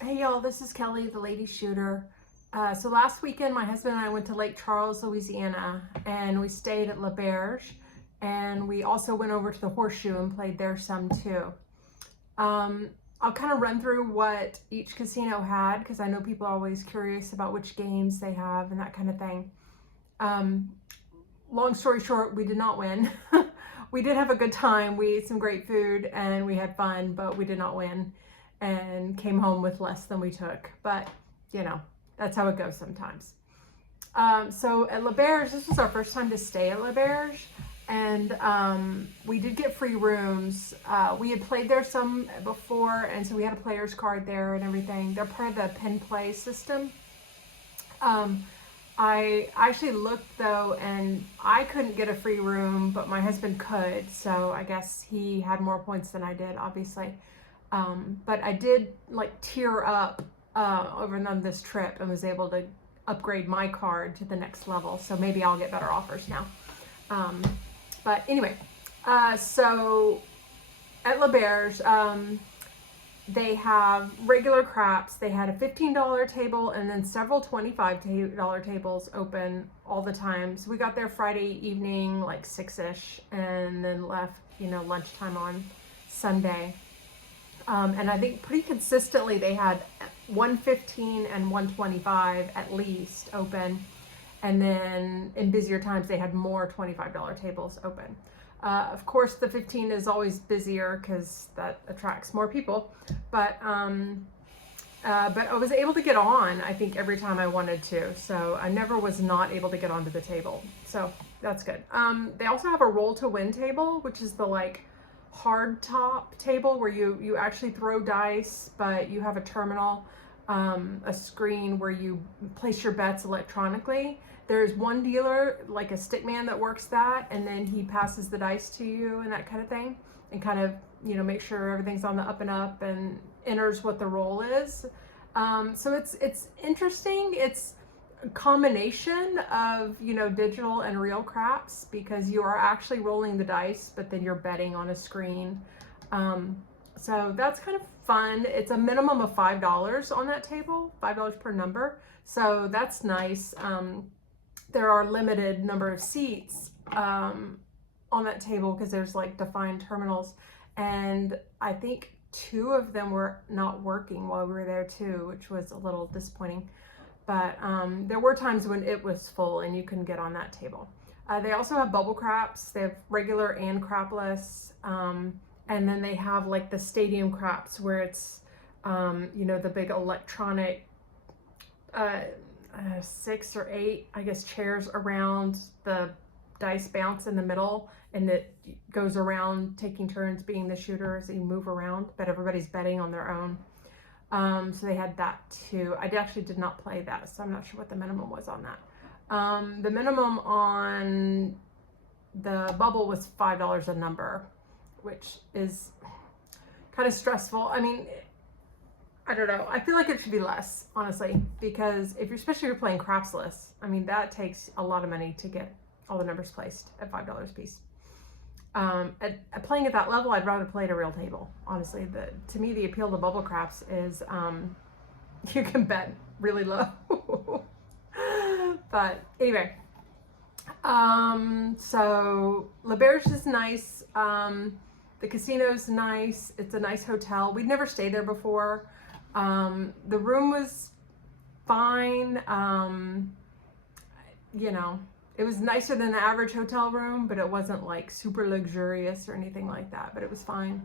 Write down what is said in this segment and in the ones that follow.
Hey y'all, this is Kelly, the lady shooter. So last weekend, my husband and I went to Lake Charles, Louisiana, and we stayed at La Berge, and we also went over to the Horseshoe and played there some too. Um, I'll kind of run through what each casino had because I know people are always curious about which games they have and that kind of thing. Um, Long story short, we did not win. We did have a good time. We ate some great food and we had fun, but we did not win and came home with less than we took. But, you know, that's how it goes sometimes. So at La Berge, this was our first time to stay at La Berge, and we did get free rooms. We had played there some before, and so we had a player's card there and everything. They're part of the Pin Play system. Um, I actually looked though, and I couldn't get a free room, but my husband could. So I guess he had more points than I did, obviously. But I did like tier up over on this trip and was able to upgrade my card to the next level. So maybe I'll get better offers now. Um, but anyway, so at La Berge, they have regular craps. They had a $15 table and then several $25 tables open all the time. So we got there Friday evening, like 6-ish, and then left, lunchtime on Sunday. And I think pretty consistently they had 115 and 125 at least open. And then in busier times, they had more $25 tables open. Of course, the 15 is always busier because that attracts more people. But I was able to get on, I think, every time I wanted to. So I never was not able to get onto the table. So that's good. They also have a roll to win table, which is the hard top table where you actually throw dice, but you have a terminal, a screen where you place your bets electronically. There's one dealer, like a stick man, that works that, and then he passes the dice to you and that kind of thing, and kind of make sure everything's on the up and up and enters what the roll is. So it's interesting. It's a combination of digital and real craps because you are actually rolling the dice, but then you're betting on a screen. So that's kind of fun. It's a minimum of $5 on that table, $5 per number. So that's nice. There are limited number of seats on that table because there's defined terminals, and I think 2 of them were not working while we were there too, which was a little disappointing. But there were times when it was full and you couldn't get on that table. They also have bubble craps. They have regular and crapless. And then they have the stadium craps where it's, the big electronic 6 or 8, I guess, chairs around the dice bounce in the middle, and it goes around taking turns being the shooter as you move around, but everybody's betting on their own. So they had that too. I actually did not play that, so I'm not sure what the minimum was on that. The minimum on the bubble was $5 a number, which is kind of stressful. I mean, I don't know. I feel like it should be less, honestly, because especially if you're playing crapsless, I mean, that takes a lot of money to get all the numbers placed at $5 a piece. At playing at that level, I'd rather play at a real table, honestly. To me, the appeal of the bubble craps is you can bet really low. But anyway, so La Berge is nice. The casino's nice. It's a nice hotel. We'd never stayed there before. The room was fine. It was nicer than the average hotel room, but it wasn't super luxurious or anything like that, but it was fine.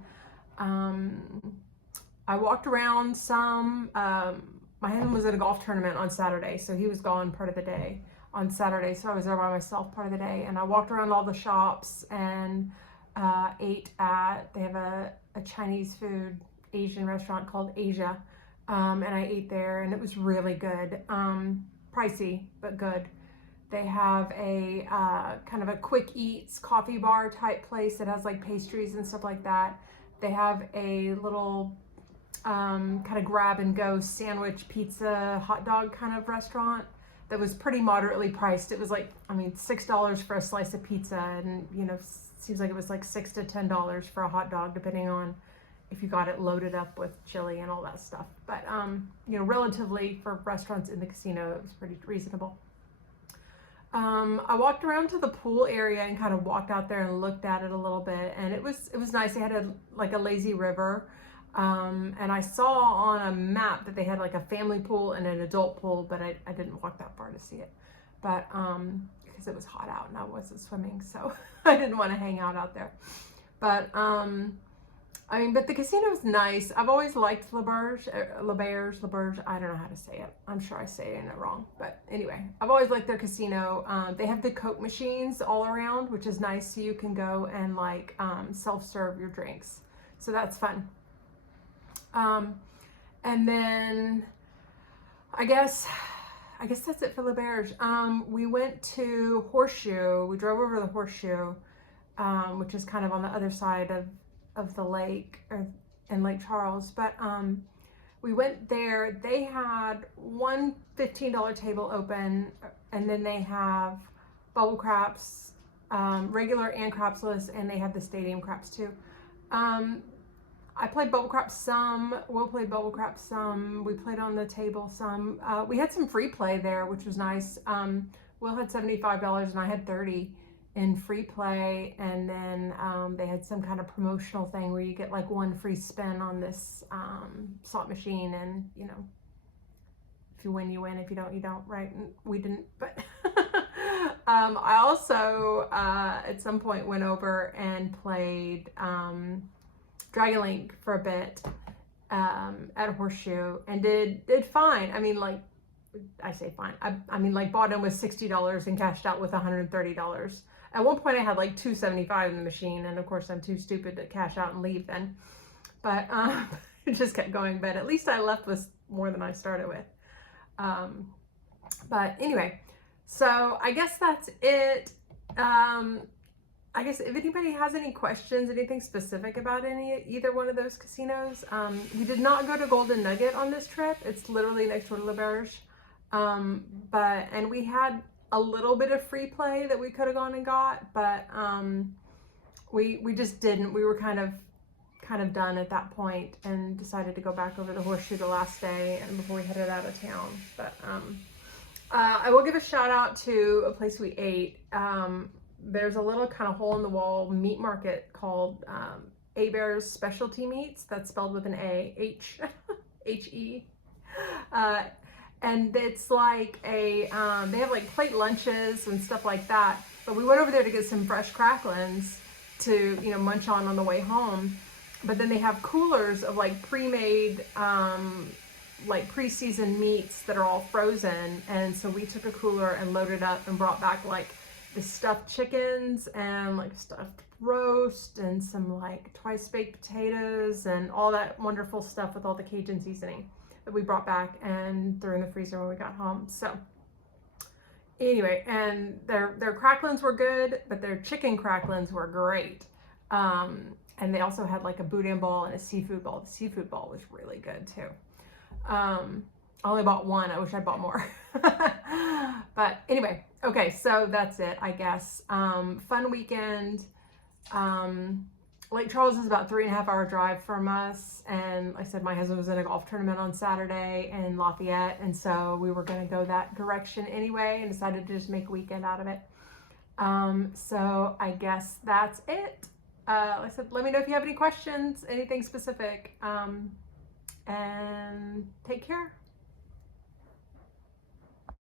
I walked around some. My husband was at a golf tournament on Saturday, so he was gone part of the day on Saturday, so I was there by myself part of the day, and I walked around all the shops and ate they have a Chinese food Asian restaurant called Asia, and I ate there, and it was really good. Pricey, but good. They have a kind of a quick eats coffee bar type place that has pastries and stuff like that. They have a little kind of grab and go sandwich, pizza, hot dog kind of restaurant that was pretty moderately priced. It was $6 for a slice of pizza, and seems like it was $6 to $10 for a hot dog, depending on if you got it loaded up with chili and all that stuff. But, you know, relatively for restaurants in the casino, it was pretty reasonable. I walked around to the pool area and kind of walked out there and looked at it a little bit, and it was nice. They had like a lazy river, and I saw on a map that they had like a family pool and an adult pool, but I didn't walk that far to see it, but because it was hot out and I wasn't swimming, so I didn't want to hang out there. But I mean, but the casino is nice. I've always liked L'Auberge, I don't know how to say it. I'm sure I say it wrong. But anyway, I've always liked their casino. They have the Coke machines all around, which is nice. So you can go and like self-serve your drinks. So that's fun. And then I guess that's it for L'Auberge. We went to Horseshoe. We drove over the Horseshoe, which is kind of on the other side of the lake in Lake Charles, but we went there. They had one $15 table open, and then they have bubble craps, regular and crapsless, and they have the stadium craps too. I played bubble craps some, Will played bubble craps some, we played on the table some. We had some free play there, which was nice. Will had $75 and I had $30 in free play, and then they had some kind of promotional thing where you get like one free spin on this slot machine, and you know, if you win you win, if you don't you don't, right? And we didn't, but I also at some point went over and played Dragon Link for a bit at Horseshoe, and did fine. I mean, like, I say fine, I mean, like, bought in with $60 and cashed out with $130. At one point I had like $275 in the machine, and of course I'm too stupid to cash out and leave then. But it just kept going, but at least I left with more than I started with. But anyway, so I guess that's it. I guess if anybody has any questions, anything specific about either one of those casinos, we did not go to Golden Nugget on this trip. It's literally next door to L'Auberge. And we had a little bit of free play that we could have gone and got, but we just didn't. We were kind of done at that point and decided to go back over the Horseshoe the last day and before we headed out of town. But I will give a shout out to a place we ate. There's a little kind of hole in the wall meat market called Hebert's Specialty Meats. That's spelled with an A, H-E. And it's like they have like plate lunches and stuff like that. But we went over there to get some fresh cracklins to, you know, munch on the way home. But then they have coolers of like pre-made, like pre-seasoned meats that are all frozen. And so we took a cooler and loaded up and brought back like the stuffed chickens and like stuffed roast and some like twice baked potatoes and all that wonderful stuff with all the Cajun seasoning that we brought back and threw in the freezer when we got home. So anyway, and their cracklins were good, but their chicken cracklins were great. And they also had like a boudin ball and a seafood ball. The seafood ball was really good too. I only bought one. I wish I bought more. But anyway, okay, so that's it, I guess. Fun weekend. Lake Charles is about 3.5 hour drive from us, and like I said, my husband was in a golf tournament on Saturday in Lafayette, and so we were going to go that direction anyway and decided to just make a weekend out of it. So I guess that's it. Like I said, let me know if you have any questions, anything specific, and take care.